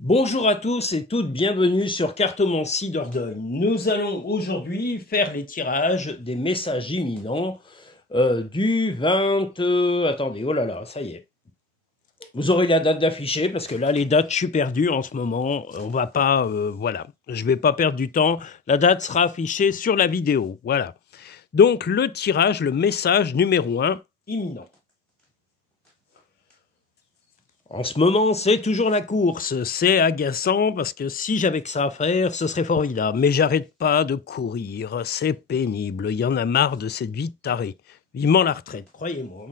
Bonjour à tous et toutes, bienvenue sur Cartomancie Dordogne. Nous allons aujourd'hui faire les tirages des messages imminents du 20... attendez, oh là là, ça y est. Vous aurez la date d'afficher parce que là, les dates, je suis perdu en ce moment. On va pas... voilà, je vais pas perdre du temps. La date sera affichée sur la vidéo, voilà. Donc, le tirage, le message numéro 1, imminent. En ce moment, c'est toujours la course. C'est agaçant parce que si j'avais que ça à faire, ce serait formidable. Mais j'arrête pas de courir. C'est pénible. Il y en a marre de cette vie tarée. Vivement la retraite, croyez-moi.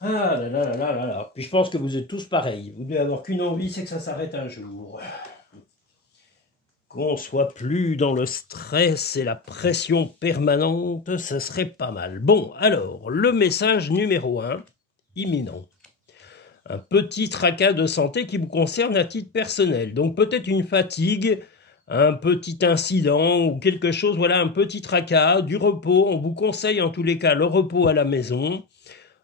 Ah là là là là là là. Puis je pense que vous êtes tous pareils. Vous devez avoir qu'une envie, c'est que ça s'arrête un jour. Qu'on soit plus dans le stress et la pression permanente, ce serait pas mal. Bon, alors, le message numéro 1, imminent. Un petit tracas de santé qui vous concerne à titre personnel. Donc peut-être une fatigue, un petit incident ou quelque chose, voilà, un petit tracas, du repos. On vous conseille en tous les cas le repos à la maison.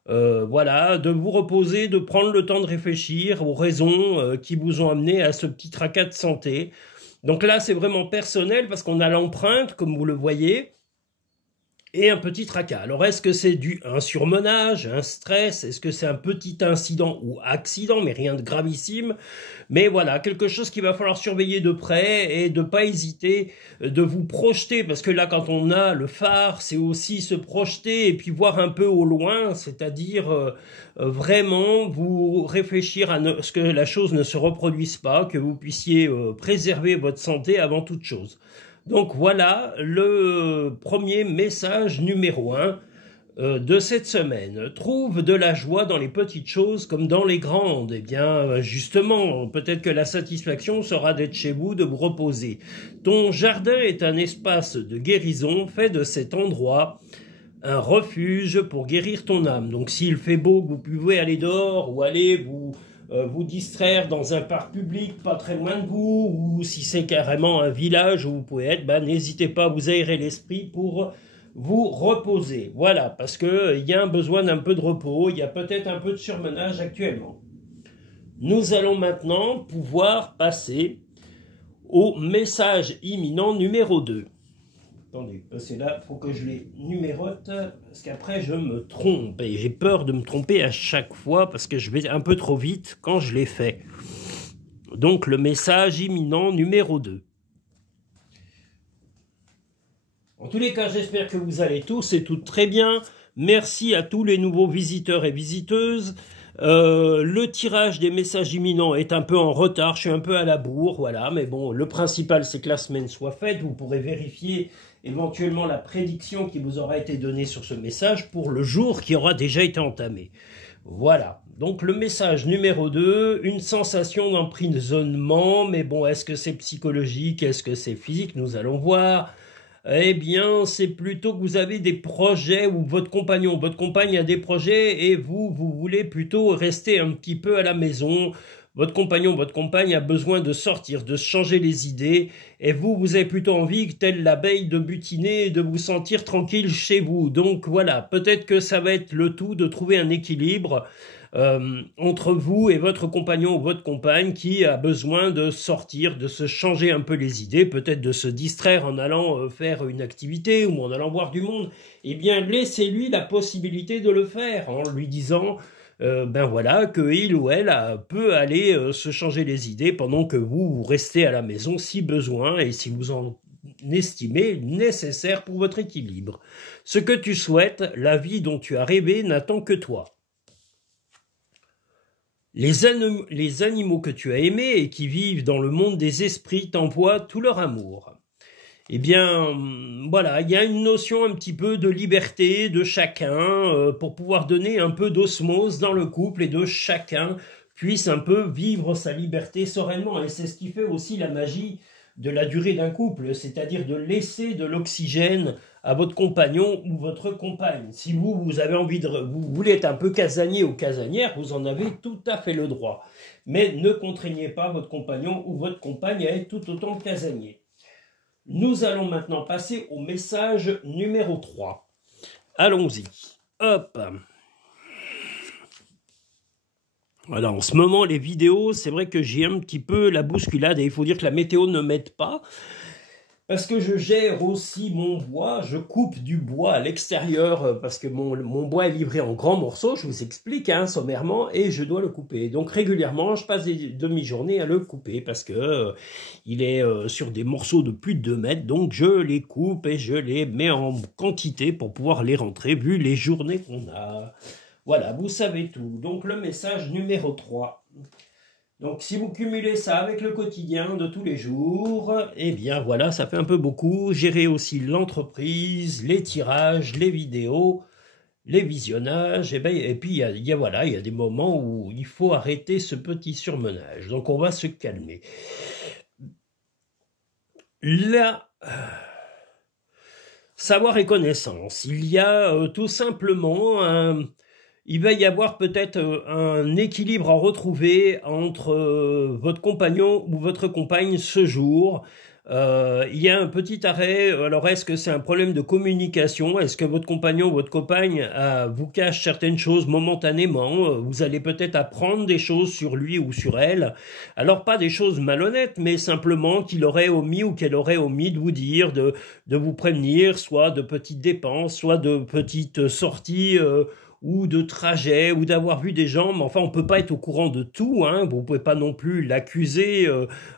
Voilà, de vous reposer, de prendre le temps de réfléchir aux raisons qui vous ont amené à ce petit tracas de santé. Donc là, c'est vraiment personnel parce qu'on a l'empreinte, comme vous le voyez, et un petit tracas. Alors, est-ce que c'est un surmenage, un stress? Est-ce que c'est un petit incident ou accident, mais rien de gravissime? Mais voilà, quelque chose qu'il va falloir surveiller de près et de ne pas hésiter de vous projeter, parce que là, quand on a le phare, c'est aussi se projeter et puis voir un peu au loin, c'est-à-dire vraiment vous réfléchir à ce que la chose ne se reproduise pas, que vous puissiez préserver votre santé avant toute chose. Donc voilà le premier message numéro 1 de cette semaine. Trouve de la joie dans les petites choses comme dans les grandes. Eh bien, justement, peut-être que la satisfaction sera d'être chez vous, de vous reposer. Ton jardin est un espace de guérison. Fais de cet endroit un refuge pour guérir ton âme. Donc s'il fait beau, vous pouvez aller dehors ou aller vous distraire dans un parc public pas très loin de vous, ou si c'est carrément un village où vous pouvez être, ben, n'hésitez pas à vous aérer l'esprit pour vous reposer. Voilà, parce qu'il y a un besoin d'un peu de repos, il y a peut-être un peu de surmenage actuellement. Nous allons maintenant pouvoir passer au message imminent numéro 2. Attendez, parce que là, il faut que je les numérote, parce qu'après, je me trompe. Et j'ai peur de me tromper à chaque fois, parce que je vais un peu trop vite quand je les fais. Donc, le message imminent numéro 2. En tous les cas, j'espère que vous allez tous et toutes très bien. Merci à tous les nouveaux visiteurs et visiteuses. Le tirage des messages imminents est un peu en retard, je suis un peu à la bourre, voilà, mais bon, le principal c'est que la semaine soit faite, vous pourrez vérifier éventuellement la prédiction qui vous aura été donnée sur ce message pour le jour qui aura déjà été entamé. Voilà, donc le message numéro 2, une sensation d'emprisonnement, mais bon, est-ce que c'est psychologique, est-ce que c'est physique, nous allons voir. Eh bien, c'est plutôt que vous avez des projets ou votre compagnon, votre compagne a des projets et vous voulez plutôt rester un petit peu à la maison. Votre compagnon, votre compagne a besoin de sortir, de changer les idées et vous avez plutôt envie, telle l'abeille, de butiner et de vous sentir tranquille chez vous. Donc voilà, peut-être que ça va être le tout de trouver un équilibre entre vous et votre compagnon ou votre compagne qui a besoin de sortir, de se changer un peu les idées, peut-être de se distraire en allant faire une activité ou en allant voir du monde. Eh bien, laissez-lui la possibilité de le faire en lui disant ben voilà, qu'il ou elle peut aller se changer les idées pendant que vous restez à la maison si besoin et si vous en estimez nécessaire pour votre équilibre. Ce que tu souhaites, la vie dont tu as rêvé n'attend que toi. Les animaux que tu as aimés et qui vivent dans le monde des esprits t'envoient tout leur amour. Eh bien, voilà, il y a une notion un petit peu de liberté de chacun pour pouvoir donner un peu d'osmose dans le couple et de chacun puisse un peu vivre sa liberté sereinement. Et c'est ce qui fait aussi la magie de la durée d'un couple, c'est-à-dire de laisser de l'oxygène à votre compagnon ou votre compagne. Si vous avez envie vous voulez être un peu casanier ou casanière, vous en avez tout à fait le droit. Mais ne contraignez pas votre compagnon ou votre compagne à être tout autant casanier. Nous allons maintenant passer au message numéro 3. Allons-y. Hop. Voilà, en ce moment, les vidéos, c'est vrai que j'ai un petit peu la bousculade et il faut dire que la météo ne m'aide pas. Parce que je gère aussi mon bois, je coupe du bois à l'extérieur parce que mon bois est livré en grands morceaux, je vous explique hein, sommairement, et je dois le couper. Donc régulièrement, je passe des demi-journées à le couper parce que il est sur des morceaux de plus de 2 mètres, donc je les coupe et je les mets en quantité pour pouvoir les rentrer vu les journées qu'on a. Voilà, vous savez tout. Donc le message numéro 3. Donc, si vous cumulez ça avec le quotidien de tous les jours, eh bien, voilà, ça fait un peu beaucoup. Gérer aussi l'entreprise, les tirages, les vidéos, les visionnages, et puis, voilà, il y a des moments où il faut arrêter ce petit surmenage. Donc, on va se calmer. Là, savoir et connaissance. Il y a tout simplement il va y avoir peut-être un équilibre à retrouver entre votre compagnon ou votre compagne ce jour. Il y a un petit arrêt. Alors, est-ce que c'est un problème de communication? Est-ce que votre compagnon ou votre compagne vous cache certaines choses momentanément? Vous allez peut-être apprendre des choses sur lui ou sur elle. Alors, pas des choses malhonnêtes, mais simplement qu'il aurait omis ou qu'elle aurait omis de vous dire, de vous prévenir, soit de petites dépenses, soit de petites sorties ou de trajet, ou d'avoir vu des gens, mais enfin on peut pas être au courant de tout, hein. Vous pouvez pas non plus l'accuser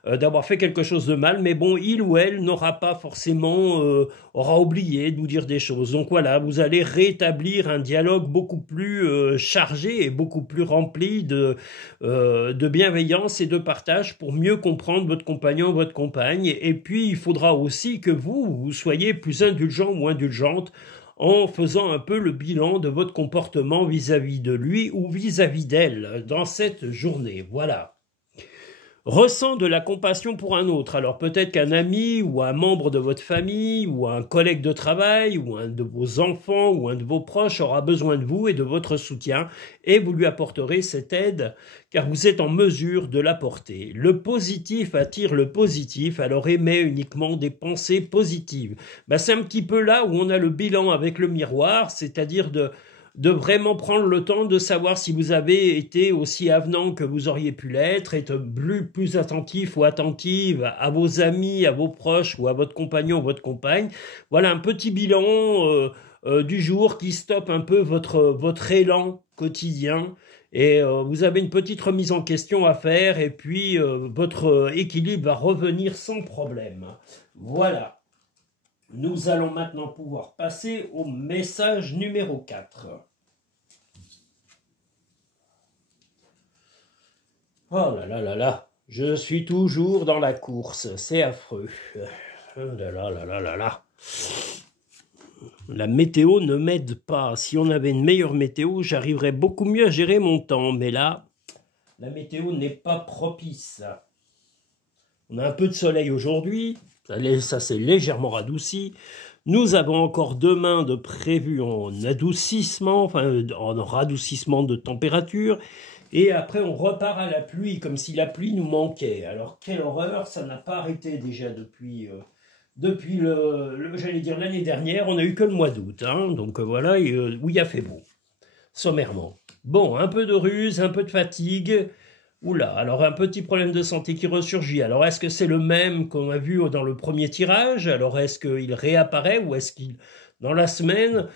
d'avoir fait quelque chose de mal, mais bon, il ou elle n'aura pas forcément, aura oublié de vous dire des choses. Donc voilà, vous allez rétablir un dialogue beaucoup plus chargé et beaucoup plus rempli de bienveillance et de partage pour mieux comprendre votre compagnon, votre compagne, et puis il faudra aussi que vous soyez plus indulgent ou indulgente en faisant un peu le bilan de votre comportement vis-à-vis de lui ou vis-à-vis d'elle dans cette journée. Voilà. Ressent de la compassion pour un autre. Alors peut-être qu'un ami ou un membre de votre famille ou un collègue de travail ou un de vos enfants ou un de vos proches aura besoin de vous et de votre soutien et vous lui apporterez cette aide car vous êtes en mesure de l'apporter. Le positif attire le positif, alors émet uniquement des pensées positives. C'est un petit peu là où on a le bilan avec le miroir, c'est-à-dire de vraiment prendre le temps de savoir si vous avez été aussi avenant que vous auriez pu l'être, être plus attentif ou attentive à vos amis, à vos proches ou à votre compagnon ou votre compagne. Voilà un petit bilan du jour qui stoppe un peu votre élan quotidien. Et vous avez une petite remise en question à faire et puis votre équilibre va revenir sans problème. Voilà. Nous allons maintenant pouvoir passer au message numéro 4. Oh là là là là, je suis toujours dans la course, c'est affreux. Oh là là là là là là. La météo ne m'aide pas. Si on avait une meilleure météo, j'arriverais beaucoup mieux à gérer mon temps. Mais là, la météo n'est pas propice. On a un peu de soleil aujourd'hui. Ça s'est légèrement radouci. Nous avons encore demain de prévu en adoucissement, enfin en radoucissement de température. Et après, on repart à la pluie, comme si la pluie nous manquait. Alors, quelle horreur, ça n'a pas arrêté déjà depuis j'allais dire l'année dernière. On n'a eu que le mois d'août. Hein, donc voilà, où il a fait beau, sommairement. Bon, un peu de ruse, un peu de fatigue. Oula, alors un petit problème de santé qui ressurgit. Alors est-ce que c'est le même qu'on a vu dans le premier tirage? Alors est-ce qu'il réapparaît ou est-ce qu'il dans la semaine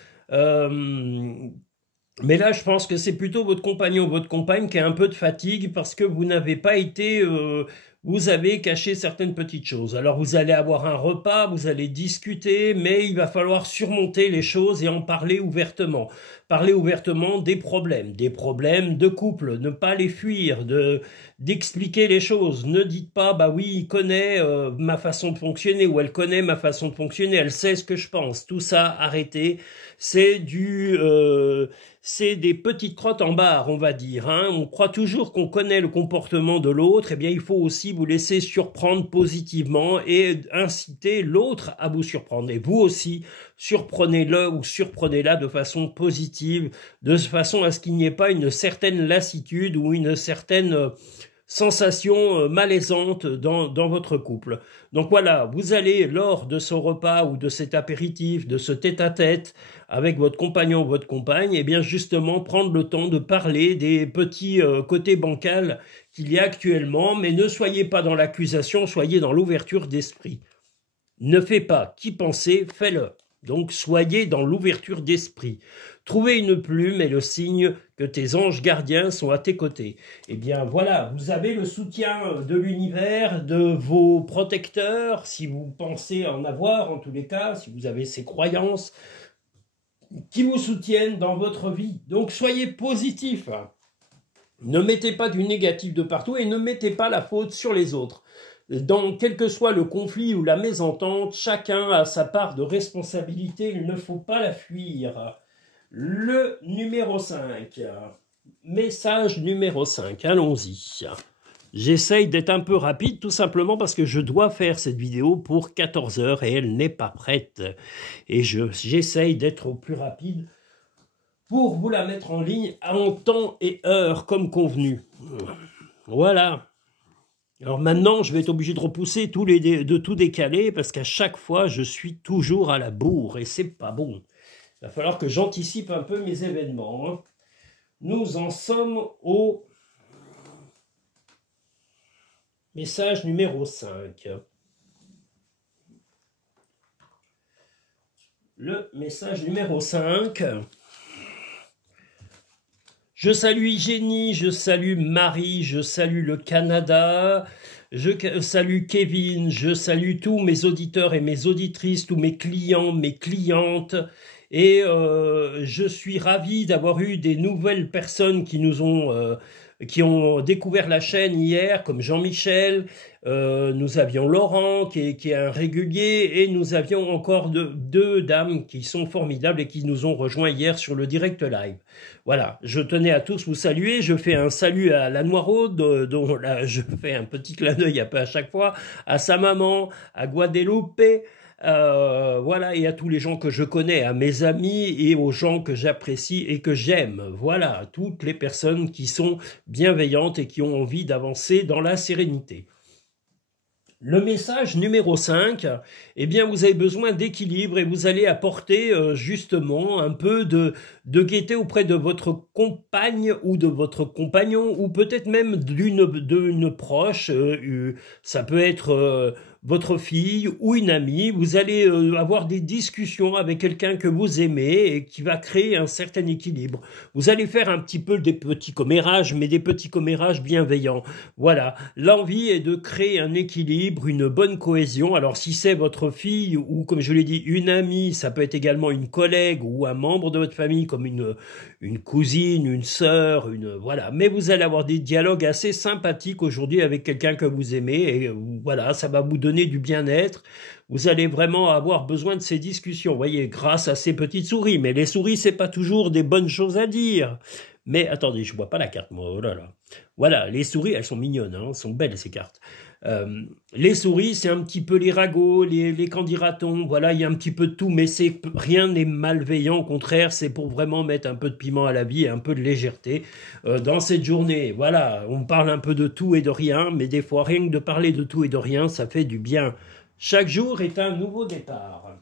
mais là, je pense que c'est plutôt votre compagnon ou votre compagne qui a un peu de fatigue parce que vous n'avez pas été... vous avez caché certaines petites choses. Alors vous allez avoir un repas, vous allez discuter, mais il va falloir surmonter les choses et en parler ouvertement. Parler ouvertement des problèmes de couple, ne pas les fuir, d'expliquer les choses. Ne dites pas, bah oui, il connaît ma façon de fonctionner ou elle connaît ma façon de fonctionner, elle sait ce que je pense. Tout ça, arrêtez. C'est des petites crottes en barre, on va dire. Hein. On croit toujours qu'on connaît le comportement de l'autre. Eh bien, il faut aussi vous laisser surprendre positivement et inciter l'autre à vous surprendre. Et vous aussi, surprenez-le ou surprenez-la de façon positive, de façon à ce qu'il n'y ait pas une certaine lassitude ou une certaine sensations malaisantes dans votre couple. Donc voilà, vous allez, lors de ce repas ou de cet apéritif, de ce tête-à-tête avec votre compagnon ou votre compagne, eh bien justement prendre le temps de parler des petits côtés bancals qu'il y a actuellement, mais ne soyez pas dans l'accusation, soyez dans l'ouverture d'esprit. Ne fais pas qui penser, fais-le. Donc soyez dans l'ouverture d'esprit. Trouvez une plume et le signe que tes anges gardiens sont à tes côtés. Eh bien voilà, vous avez le soutien de l'univers, de vos protecteurs, si vous pensez en avoir en tous les cas, si vous avez ces croyances qui vous soutiennent dans votre vie. Donc soyez positifs. Ne mettez pas du négatif de partout et ne mettez pas la faute sur les autres. Dans quel que soit le conflit ou la mésentente, chacun a sa part de responsabilité, il ne faut pas la fuir. Le numéro 5, message numéro 5, allons-y. J'essaye d'être un peu rapide tout simplement parce que je dois faire cette vidéo pour 14 h et elle n'est pas prête. Et j'essaye d'être au plus rapide pour vous la mettre en ligne en temps et heure comme convenu. Voilà. Alors maintenant, je vais être obligé de repousser de tout décaler parce qu'à chaque fois, je suis toujours à la bourre et c'est pas bon. Il va falloir que j'anticipe un peu mes événements. Hein. Nous en sommes au message numéro 5. Le message numéro 5. Je salue Hygiénie, je salue Marie, je salue le Canada, je salue Kevin, je salue tous mes auditeurs et mes auditrices, tous mes clients, mes clientes. Et je suis ravi d'avoir eu des nouvelles personnes qui ont découvert la chaîne hier, comme Jean-Michel. Nous avions Laurent qui est un régulier et nous avions encore deux dames qui sont formidables et qui nous ont rejoints hier sur le direct live. Voilà, je tenais à tous vous saluer. Je fais un salut à la Noiraude, dont là je fais un petit clin d'œil un peu à chaque fois, à sa maman, à Guadeloupe. Voilà, et à tous les gens que je connais, à mes amis et aux gens que j'apprécie et que j'aime. Voilà, toutes les personnes qui sont bienveillantes et qui ont envie d'avancer dans la sérénité. Le message numéro 5, eh bien vous avez besoin d'équilibre et vous allez apporter justement un peu de gaieté auprès de votre compagne ou de votre compagnon ou peut-être même d'une proche, ça peut être votre fille ou une amie. Vous allez avoir des discussions avec quelqu'un que vous aimez et qui va créer un certain équilibre. Vous allez faire un petit peu des petits commérages, mais des petits commérages bienveillants. Voilà, l'envie est de créer un équilibre, une bonne cohésion. Alors si c'est votre fille ou comme je l'ai dit, une amie, ça peut être également une collègue ou un membre de votre famille comme une cousine, une sœur, voilà. Mais vous allez avoir des dialogues assez sympathiques aujourd'hui avec quelqu'un que vous aimez et voilà, ça va vous donner du bien-être. Vous allez vraiment avoir besoin de ces discussions, vous voyez, grâce à ces petites souris. Mais les souris, c'est pas toujours des bonnes choses à dire. Mais attendez, je vois pas la carte, moi, oh là là. Voilà, les souris, elles sont mignonnes, hein, elles sont belles ces cartes. Les souris, c'est un petit peu les ragots, les candidatons, voilà, il y a un petit peu de tout, mais rien n'est malveillant, au contraire, c'est pour vraiment mettre un peu de piment à la vie et un peu de légèreté dans cette journée. Voilà, on parle un peu de tout et de rien, mais des fois, rien que de parler de tout et de rien, ça fait du bien. Chaque jour est un nouveau départ.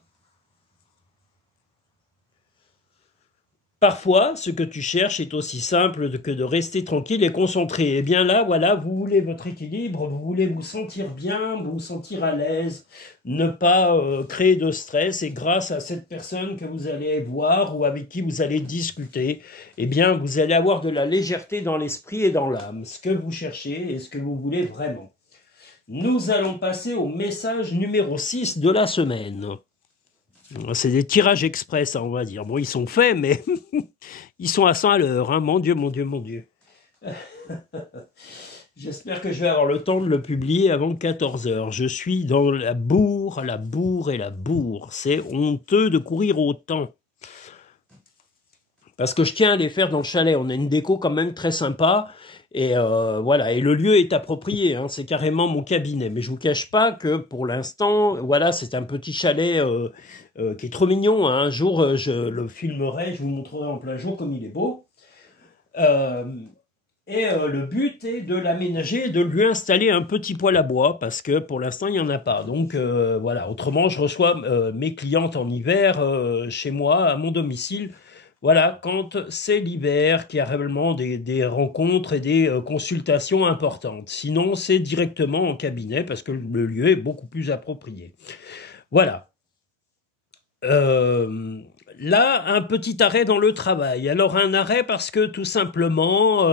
Parfois, ce que tu cherches est aussi simple que de rester tranquille et concentré. Et bien là, voilà, vous voulez votre équilibre, vous voulez vous sentir bien, vous sentir à l'aise, ne pas créer de stress. Et grâce à cette personne que vous allez voir ou avec qui vous allez discuter, eh bien, vous allez avoir de la légèreté dans l'esprit et dans l'âme, ce que vous cherchez et ce que vous voulez vraiment. Nous allons passer au message numéro 6 de la semaine. C'est des tirages express, on va dire. Bon, ils sont faits, mais ils sont à 100 à l'heure. Hein. Mon Dieu, mon Dieu, mon Dieu. J'espère que je vais avoir le temps de le publier avant 14 h. Je suis dans la bourre et la bourre. C'est honteux de courir autant. Parce que je tiens à les faire dans le chalet. On a une déco quand même très sympa. Et voilà, et le lieu est approprié, hein, c'est carrément mon cabinet. Mais je vous cache pas que pour l'instant, voilà, c'est un petit chalet qui est trop mignon. Hein. Un jour, je le filmerai, je vous montrerai en plein jour comme il est beau. Et le but est de l'aménager et de lui installer un petit poêle à bois parce que pour l'instant il n'y en a pas. Donc voilà, autrement je reçois mes clientes en hiver chez moi, à mon domicile. Voilà, quand c'est l'hiver qu'il y a réellement des rencontres et des consultations importantes. Sinon c'est directement en cabinet parce que le lieu est beaucoup plus approprié. Voilà. Euh, Là, un petit arrêt dans le travail. Alors un arrêt parce que tout simplement,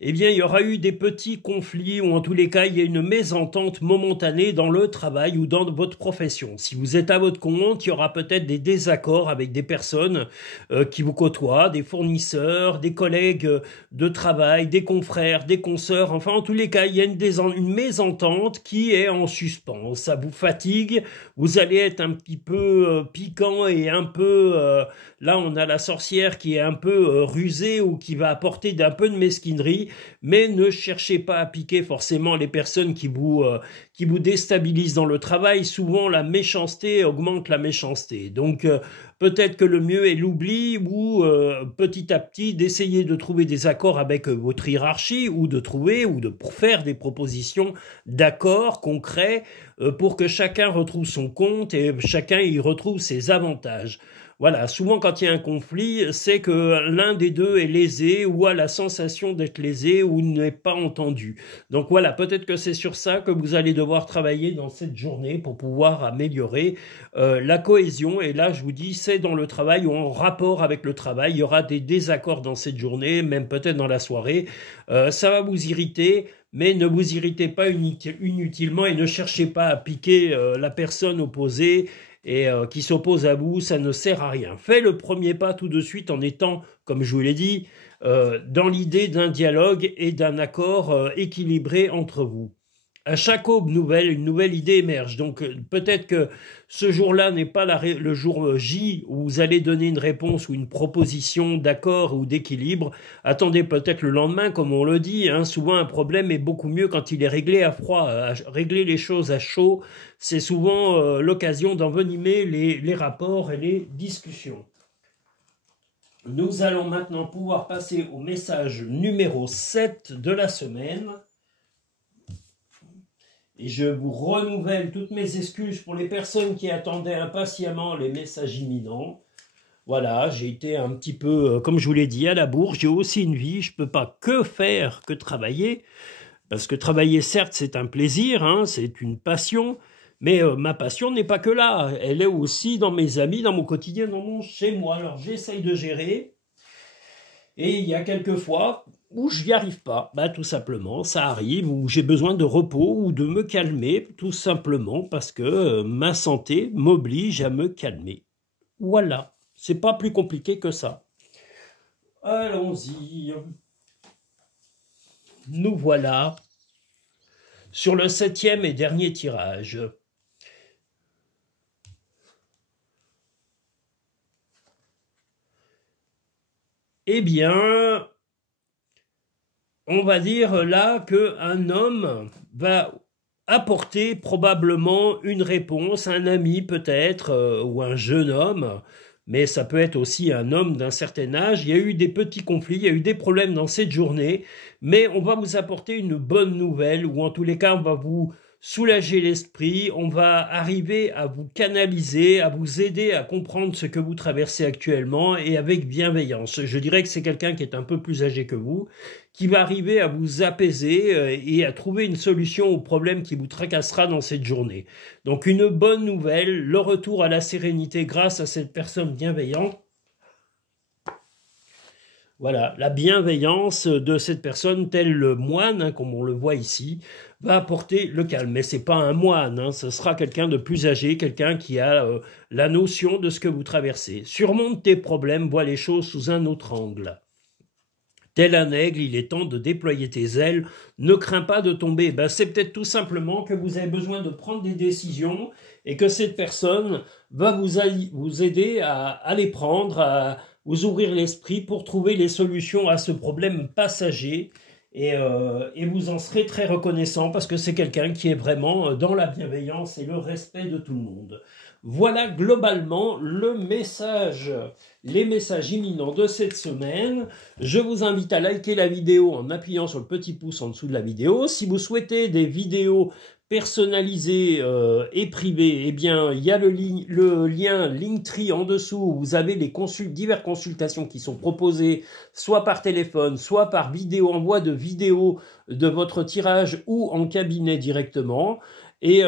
eh bien, il y aura eu des petits conflits ou en tous les cas, il y a une mésentente momentanée dans le travail ou dans votre profession. Si vous êtes à votre compte, il y aura peut-être des désaccords avec des personnes qui vous côtoient, des fournisseurs, des collègues de travail, des confrères, des consoeurs. Enfin, en tous les cas, il y a une mésentente qui est en suspens. Ça vous fatigue, vous allez être un petit peu piquant et un peu là on a la sorcière qui est un peu rusée ou qui va apporter d'un peu de mesquinerie, mais ne cherchez pas à piquer forcément les personnes qui vous déstabilisent dans le travail. Souvent la méchanceté augmente la méchanceté, donc peut-être que le mieux est l'oubli ou petit à petit d'essayer de trouver des accords avec votre hiérarchie ou de trouver ou de faire des propositions d'accords concrets pour que chacun retrouve son compte et chacun y retrouve ses avantages. Voilà, souvent quand il y a un conflit, c'est que l'un des deux est lésé ou a la sensation d'être lésé ou n'est pas entendu. Donc voilà, peut-être que c'est sur ça que vous allez devoir travailler dans cette journée pour pouvoir améliorer la cohésion. Et là, je vous dis, c'est dans le travail ou en rapport avec le travail. Il y aura des désaccords dans cette journée, même peut-être dans la soirée. Ça va vous irriter. Mais ne vous irritez pas inutilement et ne cherchez pas à piquer la personne opposée et qui s'oppose à vous, ça ne sert à rien. Faites le premier pas tout de suite en étant, comme je vous l'ai dit, dans l'idée d'un dialogue et d'un accord équilibré entre vous. À chaque aube nouvelle, une nouvelle idée émerge. Donc peut-être que ce jour-là n'est pas le jour J où vous allez donner une réponse ou une proposition d'accord ou d'équilibre. Attendez peut-être le lendemain, comme on le dit. Hein. Souvent un problème est beaucoup mieux quand il est réglé à froid. Régler les choses à chaud, c'est souvent l'occasion d'envenimer les rapports et les discussions. Nous allons maintenant pouvoir passer au message numéro 7 de la semaine. Et je vous renouvelle toutes mes excuses pour les personnes qui attendaient impatiemment les messages imminents. Voilà, j'ai été un petit peu, comme je vous l'ai dit, à la bourre. J'ai aussi une vie, je ne peux pas que faire que travailler. Parce que travailler, certes, c'est un plaisir, hein, c'est une passion. Mais ma passion n'est pas que là. Elle est aussi dans mes amis, dans mon quotidien, dans mon chez-moi. Alors j'essaye de gérer. Et il y a quelques fois où je n'y arrive pas, tout simplement, ça arrive, où j'ai besoin de repos ou de me calmer, tout simplement parce que ma santé m'oblige à me calmer. Voilà, c'est pas plus compliqué que ça. Allons-y. Nous voilà sur le 7e et dernier tirage. Eh bien, on va dire là qu'un homme va apporter probablement une réponse, un ami peut-être, ou un jeune homme, mais ça peut être aussi un homme d'un certain âge. Il y a eu des petits conflits, il y a eu des problèmes dans cette journée, mais on va vous apporter une bonne nouvelle, ou en tous les cas, on va vous soulager l'esprit, on va arriver à vous canaliser, à vous aider à comprendre ce que vous traversez actuellement et avec bienveillance. Je dirais que c'est quelqu'un qui est un peu plus âgé que vous, qui va arriver à vous apaiser et à trouver une solution au problème qui vous tracassera dans cette journée. Donc une bonne nouvelle, le retour à la sérénité grâce à cette personne bienveillante. Voilà, la bienveillance de cette personne, tel le moine, hein, comme on le voit ici, va apporter le calme. Mais ce n'est pas un moine, hein, ce sera quelqu'un de plus âgé, quelqu'un qui a la notion de ce que vous traversez. Surmonte tes problèmes, vois les choses sous un autre angle. Tel un aigle, il est temps de déployer tes ailes, ne crains pas de tomber. C'est peut-être tout simplement que vous avez besoin de prendre des décisions et que cette personne va vous aider à les prendre, à vous ouvrir l'esprit pour trouver les solutions à ce problème passager. Et vous en serez très reconnaissant parce que c'est quelqu'un qui est vraiment dans la bienveillance et le respect de tout le monde. Voilà globalement les messages imminents de cette semaine. Je vous invite à liker la vidéo en appuyant sur le petit pouce en dessous de la vidéo. Si vous souhaitez des vidéos personnalisées et privées, eh bien, il y a le lien Linktree en dessous où vous avez les diverses consultations qui sont proposées, soit par téléphone, soit par envoi de vidéo de votre tirage ou en cabinet directement. Et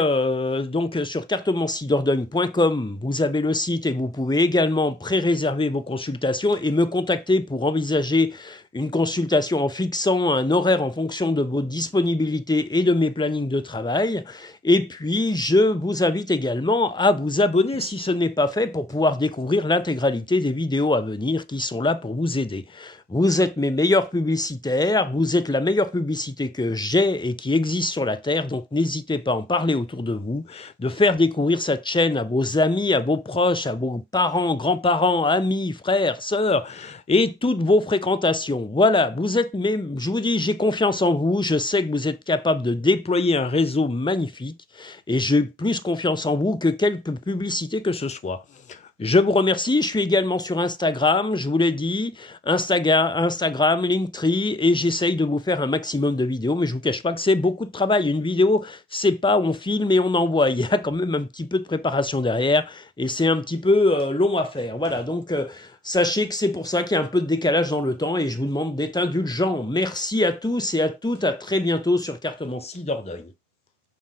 donc sur cartomancidordogne.com, vous avez le site et vous pouvez également pré-réserver vos consultations et me contacter pour envisager une consultation en fixant un horaire en fonction de vos disponibilités et de mes plannings de travail. Et puis, je vous invite également à vous abonner si ce n'est pas fait pour pouvoir découvrir l'intégralité des vidéos à venir qui sont là pour vous aider. Vous êtes mes meilleurs publicitaires, vous êtes la meilleure publicité que j'ai et qui existe sur la Terre, donc n'hésitez pas à en parler autour de vous, de faire découvrir cette chaîne à vos amis, à vos proches, à vos parents, grands-parents, amis, frères, sœurs, et toutes vos fréquentations. Voilà, je vous dis, j'ai confiance en vous, je sais que vous êtes capable de déployer un réseau magnifique, et j'ai plus confiance en vous que quelques publicités que ce soit. Je vous remercie, je suis également sur Instagram, je vous l'ai dit, Instagram, Linktree, et j'essaye de vous faire un maximum de vidéos, mais je vous cache pas que c'est beaucoup de travail. Une vidéo, c'est pas on filme et on envoie, il y a quand même un petit peu de préparation derrière, et c'est un petit peu long à faire. Voilà, donc sachez que c'est pour ça qu'il y a un peu de décalage dans le temps, et je vous demande d'être indulgents. Merci à tous et à toutes, à très bientôt sur Cartomancie Dordogne.